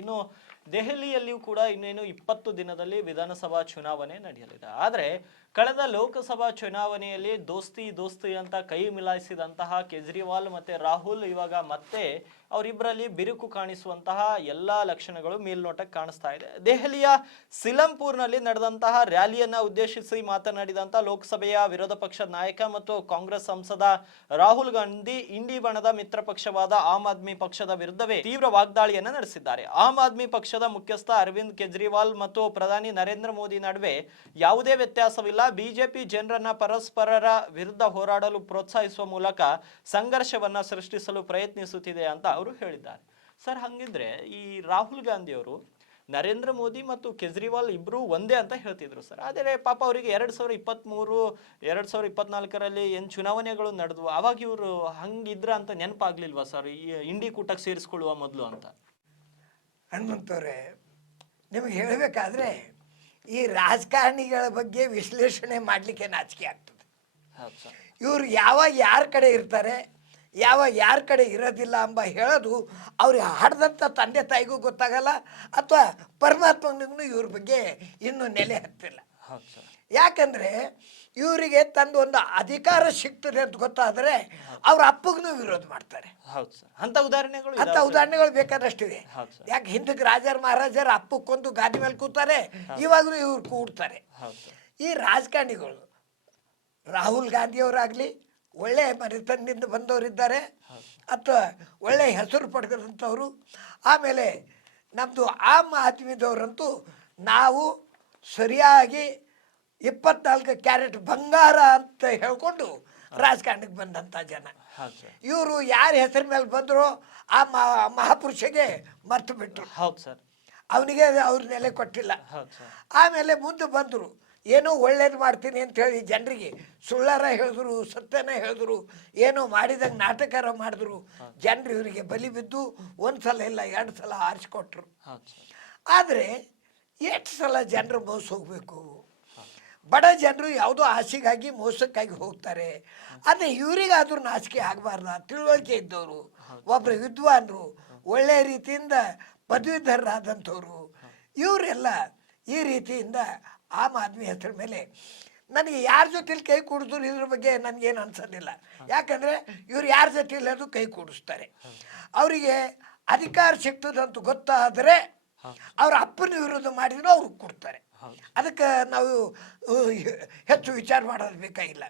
ಇನ್ನು ದೆಹಲಿಯಲ್ಲಿಯೂ ಕೂಡ ಇನ್ನೇನು 20 ದಿನದಲ್ಲಿ ವಿಧಾನಸಭಾ ಚುನಾವಣೆ ನಡೆಯಲಿದೆ. ಆದರೆ ಕಳೆದ ಲೋಕಸಭಾ ಚುನಾವಣೆಯಲ್ಲಿ ದೋಸ್ತಿ ಅಂತ ಕೈ ಮಿಲಾಯಿಸಿದಂತಹ ಕೇಜ್ರಿವಾಲ್ ಮತ್ತೆ ರಾಹುಲ್ ಇವಾಗ ಮತ್ತೆ ಅವರಿಬ್ಬರಲ್ಲಿ ಬಿರುಕು ಕಾಣಿಸುವಂತಹ ಎಲ್ಲಾ ಲಕ್ಷಣಗಳು ಮೇಲ್ನೋಟಕ್ಕೆ ಕಾಣಿಸ್ತಾ ಇದೆ. ದೆಹಲಿಯ ಸಿಲಂಪುರ್ನಲ್ಲಿ ನಡೆದಂತಹ ರ್ಯಾಲಿಯನ್ನ ಉದ್ದೇಶಿಸಿ ಮಾತನಾಡಿದಂತಹ ಲೋಕಸಭೆಯ ವಿರೋಧ ಪಕ್ಷದ ನಾಯಕ ಮತ್ತು ಕಾಂಗ್ರೆಸ್ ಸಂಸದ ರಾಹುಲ್ ಗಾಂಧಿ ಇಂಡಿ ಬಣದ ಮಿತ್ರ ಪಕ್ಷವಾದ ಆಮ್ ಆದ್ಮಿ ಪಕ್ಷದ ವಿರುದ್ಧವೇ ತೀವ್ರ ವಾಗ್ದಾಳಿಯನ್ನ ನಡೆಸಿದ್ದಾರೆ. ಆಮ್ ಆದ್ಮಿ ಪಕ್ಷದ ಮುಖ್ಯಸ್ಥ ಅರವಿಂದ್ ಕೇಜ್ರಿವಾಲ್ ಮತ್ತು ಪ್ರಧಾನಿ ನರೇಂದ್ರ ಮೋದಿ ನಡುವೆ ಯಾವುದೇ ವ್ಯತ್ಯಾಸವಿಲ್ಲ. ಬಿಜೆಪಿ ಜನರನ್ನ ಪರಸ್ಪರರ ವಿರುದ್ಧ ಹೋರಾಡಲು ಪ್ರೋತ್ಸಾಹಿಸುವ ಮೂಲಕ ಸಂಘರ್ಷವನ್ನ ಸೃಷ್ಟಿಸಲು ಪ್ರಯತ್ನಿಸುತ್ತಿದೆ ಅಂತ ಅವರು ಹೇಳಿದ್ದಾರೆ. ಸರ್, ಹಂಗಿದ್ರೆ ಈ ರಾಹುಲ್ ಗಾಂಧಿ ಅವರು ನರೇಂದ್ರ ಮೋದಿ ಮತ್ತು ಕೇಜ್ರಿವಾಲ್ ಇಬ್ರು ಒಂದೇ ಅಂತ ಹೇಳ್ತಿದ್ರು ಸರ್. ಆದರೆ ಪಾಪ ಅವರಿಗೆ 2023 2024ರಲ್ಲಿ ಏನು ಚುನಾವಣೆಗಳು ನಡೆದ್ವು, ಅವಾಗ ಇವರು ಹಂಗಿದ್ರ ಅಂತ ನೆನಪಾಗ್ಲಿಲ್ವಾ ಸರ್ ಈ ಇಂಡಿ ಕೂಟಕ್ಕೆ ಸೇರಿಸ್ಕೊಳ್ಳುವ ಮೊದಲು ಅಂತ? ಹನುಮಂತವ್ರೆ, ನಿಮಗೆ ಹೇಳಬೇಕಾದ್ರೆ ಈ ರಾಜಕಾರಣಿಗಳ ಬಗ್ಗೆ ವಿಶ್ಲೇಷಣೆ ಮಾಡಲಿಕ್ಕೆ ನಾಚಿಕೆ ಆಗ್ತದೆ. ಇವರು ಯಾರ ಕಡೆ ಇರ್ತಾರೆ, ಯಾರ ಕಡೆ ಇರೋದಿಲ್ಲ ಎಂಬ ಹೇಳೋದು ಅವ್ರಿಗೆ ಹಾಡ್ದಂಥ ತಂದೆ ತಾಯಿಗೂ ಗೊತ್ತಾಗಲ್ಲ, ಅಥವಾ ಪರಮಾತ್ಮನಿಗೂ ಇವ್ರ ಬಗ್ಗೆ ಇನ್ನೂ ನೆಲೆ ಹತ್ತಿಲ್ಲ. ಯಾಕಂದರೆ ಇವರಿಗೆ ತಂದು ಒಂದು ಅಧಿಕಾರ ಸಿಗ್ತದೆ ಅಂತ ಗೊತ್ತಾದರೆ ಅವ್ರ ಅಪ್ಪಗೂ ವಿರೋಧ ಮಾಡ್ತಾರೆ. ಅಂತ ಉದಾಹರಣೆಗಳು ಬೇಕಾದಷ್ಟಿವೆ. ಯಾಕೆ ಹಿಂದಕ್ಕೆ ರಾಜರ ಮಹಾರಾಜರ ಅಪ್ಪಕ್ಕೊಂದು ಗಾದಿ ಮೇಲೆ ಕೂತಾರೆ, ಇವಾಗಲೂ ಇವ್ರು ಕೂಡ್ತಾರೆ. ಈ ರಾಜಕಾರಣಿಗಳು ರಾಹುಲ್ ಗಾಂಧಿಯವರಾಗಲಿ ಒಳ್ಳೆ ಮನೆತನದಿಂದ ಬಂದವರಿದ್ದಾರೆ, ಅಥವಾ ಒಳ್ಳೆ ಹೆಸರು ಪಡೆದಂಥವ್ರು. ಆಮೇಲೆ ನಮ್ಮದು ಆಮ್ ಆದ್ಮಿದವರಂತೂ ನಾವು ಸರಿಯಾಗಿ 24 ಕ್ಯಾರೆಟ್ ಬಂಗಾರ ಅಂತ ಹೇಳ್ಕೊಂಡು ರಾಜಕಾರಣಕ್ಕೆ ಬಂದಂಥ ಜನ. ಇವರು ಯಾರ ಹೆಸರ ಮೇಲೆ ಬಂದರೋ ಆ ಮಹಾಪುರುಷಗೆ ಮರ್ತು ಬಿಟ್ಟರು. ಅವನಿಗೆ ಅವ್ರ ನೆಲೆ ಕೊಟ್ಟಿಲ್ಲ. ಆಮೇಲೆ ಮುಂದೆ ಬಂದರು, ಏನೋ ಒಳ್ಳೇದು ಮಾಡ್ತೀನಿ ಅಂತ ಹೇಳಿ ಜನರಿಗೆ ಸುಳ್ಳಾರ ಹೇಳಿದ್ರು, ಸತ್ಯನ ಹೇಳಿದ್ರು, ಏನೋ ಮಾಡಿದಂಗೆ ನಾಟಕಾರ ಮಾಡಿದ್ರು. ಜನರು ಇವರಿಗೆ ಬಲಿ ಬಿದ್ದು 1 ಸಲ ಇಲ್ಲ 2 ಸಲ ಆರಿಸ್ಕೊಟ್ರು. ಆದರೆ ಎಷ್ಟು ಸಲ ಜನರು ಮೋಸ ಹೋಗಬೇಕು? ಬಡ ಜನರು ಯಾವುದೋ ಆಸೆಗಾಗಿ ಮೋಸಕ್ಕಾಗಿ ಹೋಗ್ತಾರೆ. ಆದರೆ ಇವರಿಗಾದ್ರೂ ನಾಚಿಕೆ ಆಗಬಾರ್ದ? ತಿಳುವಳಿಕೆ ಇದ್ದವರು, ಒಬ್ಬರು ವಿದ್ವಾನ್ರು, ಒಳ್ಳೆಯ ರೀತಿಯಿಂದ ಪದವೀಧರರಾದಂಥವ್ರು, ಇವರೆಲ್ಲ ಈ ರೀತಿಯಿಂದ ಆಮ್ ಆದ್ಮಿ ಹೆಸರ ಮೇಲೆ ನನಗೆ ಯಾರ ಜೊತೆಲಿ ಕೈ ಕೂಡಿದ್ರು ಇದ್ರ ಬಗ್ಗೆ ನನಗೇನು ಅನ್ಸೋದಿಲ್ಲ. ಯಾಕಂದರೆ ಇವ್ರು ಯಾರ ಜೊತೆಲಿ ಅದು ಕೈ ಕೂಡಿಸ್ತಾರೆ. ಅವರಿಗೆ ಅಧಿಕಾರ ಸಿಗ್ತದಂತ ಗೊತ್ತಾದರೆ ಅವ್ರ ಅಪ್ಪನ ವಿರೋಧ ಮಾಡಿದ್ರು ಅವ್ರಿಗೆ ಕೊಡ್ತಾರೆ. ಅದಕ್ಕೆ ನಾವು ಹೆಚ್ಚು ವಿಚಾರ ಮಾಡೋದು ಬೇಕಾಗಿಲ್ಲ.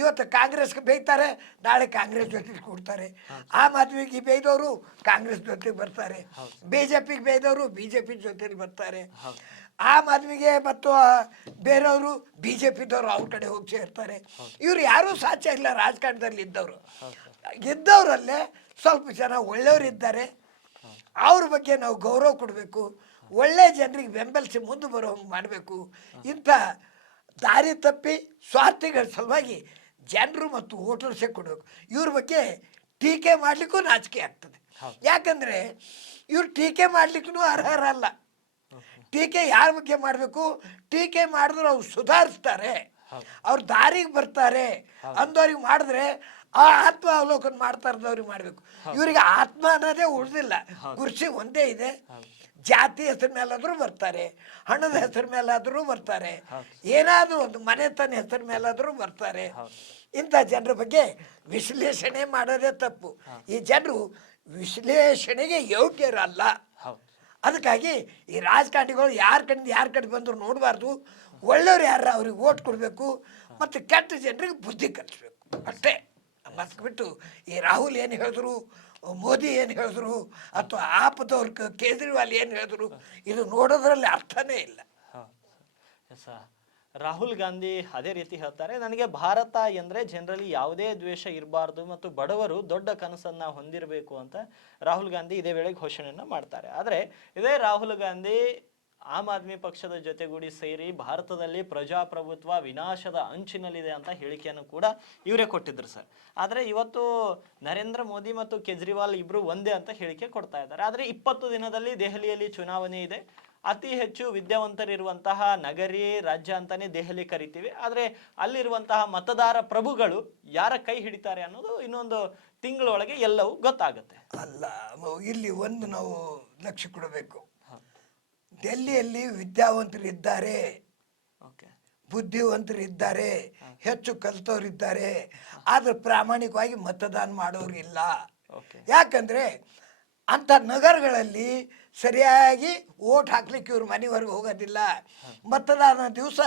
ಇವತ್ತು ಕಾಂಗ್ರೆಸ್ಗೆ ಬೈತಾರೆ, ನಾಳೆ ಕಾಂಗ್ರೆಸ್ ಜೊತೆಗೆ ಕೂಡ್ತಾರೆ. ಆಮ್ ಆದ್ಮಿಗೆ ಬೈದವರು ಕಾಂಗ್ರೆಸ್ ಜೊತೆಗೆ ಬರ್ತಾರೆ, BJPಗೆ ಬೈದವರು BJP ಜೊತೆಲಿ ಬರ್ತಾರೆ. ಆಮ್ ಆದ್ಮಿಗೆ ಮತ್ತು ಬೇರೆಯವರು BJPದವರು ಅವ್ರ ಕಡೆ ಹೋಗಿ ಸೇರ್ತಾರೆ. ಇವರು ಯಾರೂ ಸಾಧ್ಯ ಇಲ್ಲ. ರಾಜಕಾರಣದಲ್ಲಿ ಇದ್ದವರಲ್ಲೇ ಸ್ವಲ್ಪ ಜನ ಒಳ್ಳೆಯವರು ಇದ್ದಾರೆ. ಅವ್ರ ಬಗ್ಗೆ ನಾವು ಗೌರವ ಕೊಡಬೇಕು, ಒಳ್ಳೆ ಜನರಿಗೆ ಬೆಂಬಲಿಸಿ ಮುಂದೆ ಬರೋ ಹಂಗೆ ಮಾಡಬೇಕು. ಇಂಥ ದಾರಿ ತಪ್ಪಿ ಸ್ವಾರ್ಥಿಗಳ ಸಲುವಾಗಿ ಜನರು ಮತ್ತು ವೋಟರ್ಸೇ ಕೊಡಬೇಕು. ಇವ್ರ ಬಗ್ಗೆ ಟೀಕೆ ಮಾಡಲಿಕ್ಕೂ ನಾಚಿಕೆ ಆಗ್ತದೆ. ಯಾಕಂದರೆ ಇವ್ರು ಟೀಕೆ ಮಾಡಲಿಕ್ಕೂ ಅರ್ಹರಲ್ಲ. ಟೀಕೆ ಯಾರ ಬಗ್ಗೆ ಮಾಡಬೇಕು? ಟೀಕೆ ಮಾಡಿದ್ರು ಅವ್ರು ಸುಧಾರಿಸ್ತಾರೆ, ಅವ್ರ ದಾರಿಗೆ ಬರ್ತಾರೆ ಅಂದವ್ರಿಗೆ ಮಾಡಿದ್ರೆ ಆ ಆತ್ಮ ಅವಲೋಕನ ಮಾಡ್ತಾ ಇರೋದವ್ರಿಗೆ ಮಾಡಬೇಕು. ಇವರಿಗೆ ಆತ್ಮ ಅನ್ನೋದೇ ಉಳಿದಿಲ್ಲ. ಕುರ್ಚಿ ಒಂದೇ ಇದೆ. ಜಾತಿ ಹೆಸರು ಮೇಲಾದರೂ ಬರ್ತಾರೆ, ಹಣದ ಹೆಸರು ಮೇಲಾದರೂ ಬರ್ತಾರೆ, ಏನಾದರೂ ಒಂದು ಮನೆತನ ಹೆಸರು ಮೇಲಾದರೂ ಬರ್ತಾರೆ. ಇಂಥ ಜನರ ಬಗ್ಗೆ ವಿಶ್ಲೇಷಣೆ ಮಾಡೋದೇ ತಪ್ಪು. ಈ ಜನರು ವಿಶ್ಲೇಷಣೆಗೆ ಯೋಗ್ಯರಲ್ಲ. ಅದಕ್ಕಾಗಿ ಈ ರಾಜಕಾರಣಿಗಳು ಯಾರ ಕಡೆ ಬಂದರೂ ನೋಡಬಾರ್ದು. ಒಳ್ಳೆಯವ್ರು ಯಾರ ಅವ್ರಿಗೆ ಓಟ್ ಕೊಡಬೇಕು, ಮತ್ತು ಕೆಟ್ಟ ಜನರಿಗೆ ಬುದ್ಧಿ ಕಲಿಸ್ಬೇಕು ಅಷ್ಟೇ. ಮತ್ಬಿಟ್ಟು ಈ ರಾಹುಲ್ ಏನು ಹೇಳಿದ್ರು, ಮೋದಿ ಏನು ಹೇಳಿದ್ರು, ಅಥವಾ ಆಪದವ್ರ ಕೇಜ್ರಿವಾಲ್ ಏನು ಹೇಳಿದ್ರು, ಇದು ನೋಡೋದ್ರಲ್ಲಿ ಅರ್ಥನೇ ಇಲ್ಲ. ರಾಹುಲ್ ಗಾಂಧಿ ಅದೇ ರೀತಿ ಹೇಳ್ತಾರೆ, ನನಗೆ ಭಾರತ ಎಂದರೆ ಜನರಲ್ಲಿ ಯಾವುದೇ ದ್ವೇಷ ಇರಬಾರ್ದು ಮತ್ತು ಬಡವರು ದೊಡ್ಡ ಕನಸನ್ನು ಹೊಂದಿರಬೇಕು ಅಂತ ರಾಹುಲ್ ಗಾಂಧಿ ಇದೇ ವೇಳೆಗೆ ಘೋಷಣೆಯನ್ನು ಮಾಡ್ತಾರೆ. ಆದರೆ ಇದೇ ರಾಹುಲ್ ಗಾಂಧಿ ಆಮ್ ಆದ್ಮಿ ಪಕ್ಷದ ಜೊತೆಗೂಡಿ ಸೇರಿ ಭಾರತದಲ್ಲಿ ಪ್ರಜಾಪ್ರಭುತ್ವ ವಿನಾಶದ ಅಂಚಿನಲ್ಲಿದೆ ಅಂತ ಹೇಳಿಕೆಯನ್ನು ಕೂಡ ಇವರೇ ಕೊಟ್ಟಿದ್ರು ಸರ್. ಆದರೆ ಇವತ್ತು ನರೇಂದ್ರ ಮೋದಿ ಮತ್ತು ಕೇಜ್ರಿವಾಲ್ ಇಬ್ಬರು ಒಂದೇ ಅಂತ ಹೇಳಿಕೆ ಕೊಡ್ತಾ ಇದ್ದಾರೆ. ಆದರೆ 20 ದಿನದಲ್ಲಿ ದೆಹಲಿಯಲ್ಲಿ ಚುನಾವಣೆ ಇದೆ. ಅತಿ ಹೆಚ್ಚು ವಿದ್ಯಾವಂತರಿರುವಂತಹ ನಗರಿ ರಾಜ್ಯ ಅಂತಾನೆ ದೆಹಲಿ ಕರಿತೀವಿ. ಆದ್ರೆ ಅಲ್ಲಿರುವಂತಹ ಮತದಾರ ಪ್ರಭುಗಳು ಯಾರ ಕೈ ಹಿಡಿತಾರೆ ಅನ್ನೋದು ಇನ್ನೊಂದು ತಿಂಗಳೊಳಗೆ ಎಲ್ಲವೂ ಗೊತ್ತಾಗುತ್ತೆ. ಅಲ್ಲ, ಇಲ್ಲಿ ಒಂದು ನಾವು ಲಕ್ಷ್ಯ ಕೊಡಬೇಕು. ಡೆಲ್ಲಿಯಲ್ಲಿ ವಿದ್ಯಾವಂತರಿದ್ದಾರೆ, ಬುದ್ಧಿವಂತರಿದ್ದಾರೆ, ಹೆಚ್ಚು ಕಲಿತವರಿದ್ದಾರೆ, ಆದ್ರೆ ಪ್ರಾಮಾಣಿಕವಾಗಿ ಮತದಾನ ಮಾಡೋರು ಇಲ್ಲ. ಯಾಕಂದ್ರೆ ಅಂಥ ನಗರಗಳಲ್ಲಿ ಸರಿಯಾಗಿ ಓಟ್ ಹಾಕ್ಲಿಕ್ಕೆ ಇವ್ರು ಮನೆವರೆಗೆ ಹೋಗೋದಿಲ್ಲ. ಮತದಾನ ದಿವಸ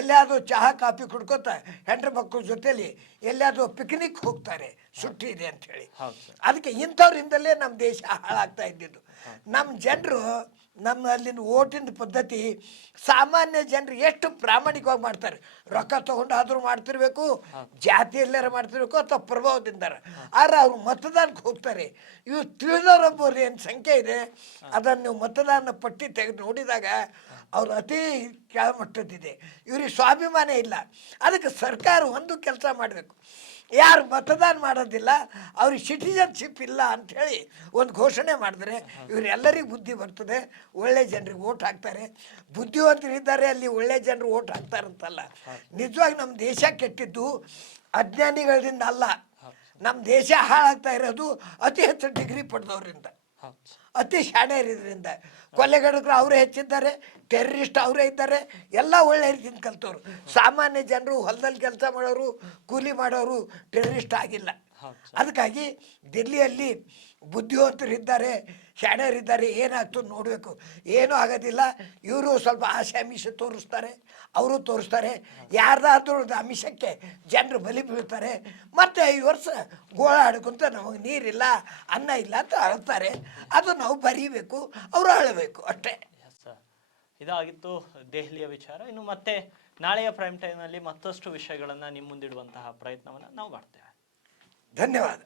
ಎಲ್ಲಾದರೂ ಚಹಾ ಕಾಫಿ ಕುಡ್ಕೋತ ಹೆಂಡ್ರ ಮಕ್ಕಳ ಜೊತೆಲಿ ಎಲ್ಲಾದರೂ ಪಿಕ್ನಿಕ್ ಹೋಗ್ತಾರೆ, ಸುಟ್ಟಿ ಇದೆ ಅಂಥೇಳಿ. ಅದಕ್ಕೆ ಇಂಥವ್ರಿಂದಲೇ ನಮ್ಮ ದೇಶ ಹಾಳಾಗ್ತಾ ಇದ್ದಿದ್ದು. ನಮ್ಮ ಜನರು, ನಮ್ಮ ಅಲ್ಲಿನ ಓಟಿನ ಪದ್ಧತಿ ಸಾಮಾನ್ಯ ಜನರು ಎಷ್ಟು ಪ್ರಾಮಾಣಿಕವಾಗಿ ಮಾಡ್ತಾರೆ. ರೊಕ್ಕ ತಗೊಂಡಾದ್ರೂ ಮಾಡ್ತಿರ್ಬೇಕು, ಜಾತಿ ಎಲ್ಲಾರು ಮಾಡ್ತಿರ್ಬೇಕು ಅಥವಾ ಪ್ರಭಾವದಿಂದ. ಆದ್ರೆ ಅವ್ರು ಮತದಾನಕ್ಕೆ ಹೋಗ್ತಾರೆ. ಇವು ತಿಳಿದವರೊಬ್ಬರು ಏನು ಸಂಖ್ಯೆ ಇದೆ, ಅದನ್ನು ನೀವು ಮತದಾನ ಪಟ್ಟಿ ತೆಗೆದು ನೋಡಿದಾಗ ಅವ್ರು ಅತಿ ಕೆಳಮಟ್ಟದಿದೆ. ಇವ್ರಿಗೆ ಸ್ವಾಭಿಮಾನ ಇಲ್ಲ. ಅದಕ್ಕೆ ಸರ್ಕಾರ ಒಂದು ಕೆಲಸ ಮಾಡಬೇಕು, ಯಾರು ಮತದಾನ ಮಾಡೋದಿಲ್ಲ ಅವ್ರಿಗೆ ಸಿಟಿಜನ್ಶಿಪ್ ಇಲ್ಲ ಅಂಥೇಳಿ ಒಂದು ಘೋಷಣೆ ಮಾಡಿದ್ರೆ ಇವರೆಲ್ಲರಿಗೂ ಬುದ್ಧಿ ಬರ್ತದೆ, ಒಳ್ಳೆ ಜನರಿಗೆ ಓಟ್ ಹಾಕ್ತಾರೆ. ಬುದ್ಧಿವಂತರಿದ್ದಾರೆ ಅಲ್ಲಿ ಒಳ್ಳೆ ಜನರು ಓಟ್ ಹಾಕ್ತಾರಂತಲ್ಲ. ನಿಜವಾಗಿ ನಮ್ಮ ದೇಶ ಕೆಟ್ಟಿದ್ದು ಅಜ್ಞಾನಿಗಳಿಂದ ಅಲ್ಲ, ನಮ್ಮ ದೇಶ ಹಾಳಾಗ್ತಾ ಇರೋದು ಅತಿ ಹೆಚ್ಚು ಡಿಗ್ರಿ ಪಡೆದವರಿಂದ, ಅತಿ ಶಾಣೆಯರಿಂದ. ಕೊಲೆಗಡಕರು ಅವರೇ ಹೆಚ್ಚಿದ್ದಾರೆ, ಟೆರರಿಸ್ಟ್ ಅವರೇ ಇದ್ದಾರೆ, ಎಲ್ಲ ಒಳ್ಳೆ ರೀತಿಯಿಂದ ಕಲ್ತವ್ರು. ಸಾಮಾನ್ಯ ಜನರು ಹೊಲದಲ್ಲಿ ಕೆಲಸ ಮಾಡೋರು, ಕೂಲಿ ಮಾಡೋರು ಟೆರರಿಸ್ಟ್ ಆಗಿಲ್ಲ. ಅದಕ್ಕಾಗಿ ದಿಲ್ಲಿಯಲ್ಲಿ ಬುದ್ಧಿವಂತರಿದ್ದಾರೆ, ಶಾಣೆಯರಿದ್ದಾರೆ. ಏನಾಗ್ತದೆ ನೋಡಬೇಕು. ಏನೂ ಆಗೋದಿಲ್ಲ. ಇವರು ಸ್ವಲ್ಪ ಆಸೆ ಆಮಿಷ ತೋರಿಸ್ತಾರೆ, ಅವರು ತೋರಿಸ್ತಾರೆ. ಯಾರ್ದಾದ್ರೂ ಆಮಿಷಕ್ಕೆ ಜನರು ಬಲಿ ಬೀಳ್ತಾರೆ. ಮತ್ತು 5 ವರ್ಷ ಗೋಳಾಡ್ಕೊಂತ ನಮಗೆ ನೀರಿಲ್ಲ, ಅನ್ನ ಇಲ್ಲ ಅಂತ ಅಳ್ತಾರೆ. ಅದು ನಾವು ಬರೀಬೇಕು, ಅವರು ಅಳಬೇಕು ಅಷ್ಟೇ. ಇದಾಗಿತ್ತು ದೆಹಲಿಯ ವಿಚಾರ. ಇನ್ನು ಮತ್ತೆ ನಾಳೆಯ ಪ್ರೈಮ್ ಟೈಮ್ನಲ್ಲಿ ಮತ್ತಷ್ಟು ವಿಷಯಗಳನ್ನು ನಿಮ್ಮ ಮುಂದಿಡುವಂತಹ ಪ್ರಯತ್ನವನ್ನು ನಾವು ಮಾಡ್ತೇವೆ. ಧನ್ಯವಾದ.